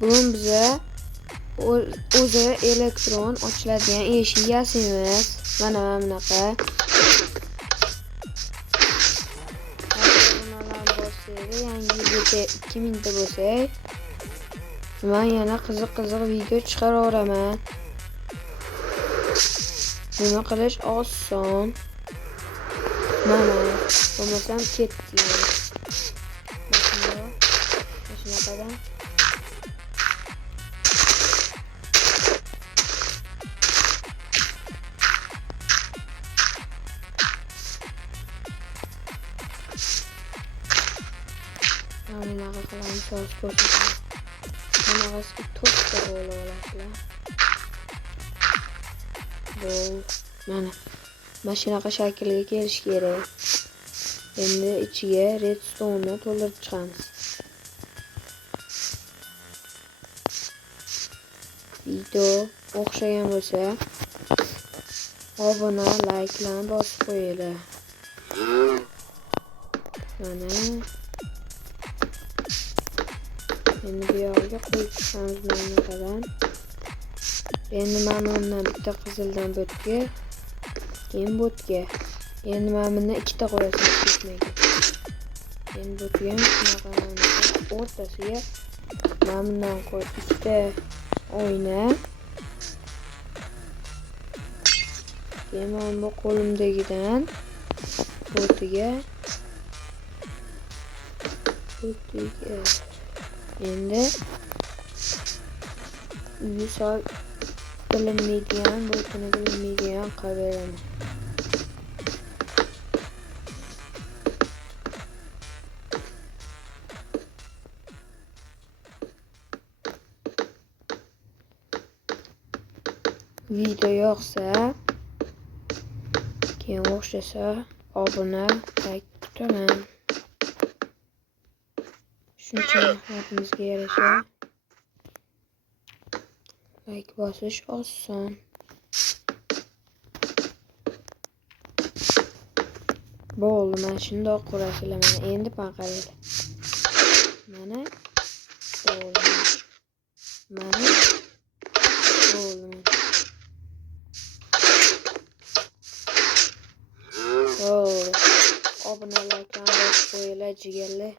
Bugun biza o'zi elektron ochiladigan eshik yasaymiz. Mana bunaqa. Yangi yilgacha 2000 ta bo'lsak, men yana qiziq video chiqaraveraman. Buni qilish oson. Mana, bo'lmasam ketdim. Shunaqadan bunaqa qilamiz, so'z ko'rsataman. Bunaqasi to'rtta bo'laveradi. Mana mashinaga shaklga kelish kerak. Endi ichiga redstone ni to'ldirib chiqamiz. Video o'xshagan bo'lsa, obuna, like'larni bosib qo'yinglar. Mana endi bu yerga qo'yib chiqamiz bunaqadan. Endi mana bundan bitta qizildan bo'tga, keyin bo'tga. Endi mana bundan ikkita qo'yasiz ketmaydi. Endi bo'tga ham shunaqa o'rtasiga mana bundan qo'yib ikkita oyna. Keyin mana bu qo'limdagidan bo'tiga. Endi misol bilinmaydigan, bo'tini bilinmaydigan qilib video yoqsa, keyin o'xshasa obuna, like kutaman. Shuncha mehnatimizga yarasha like bosish oson. Bo'ldi, mana shundoq ko'rasizlar. Mana endi qaranglar. Mana bo'ldi. Mana bo'ldi. Obuna, like bosib qo'yinglar jigarlar.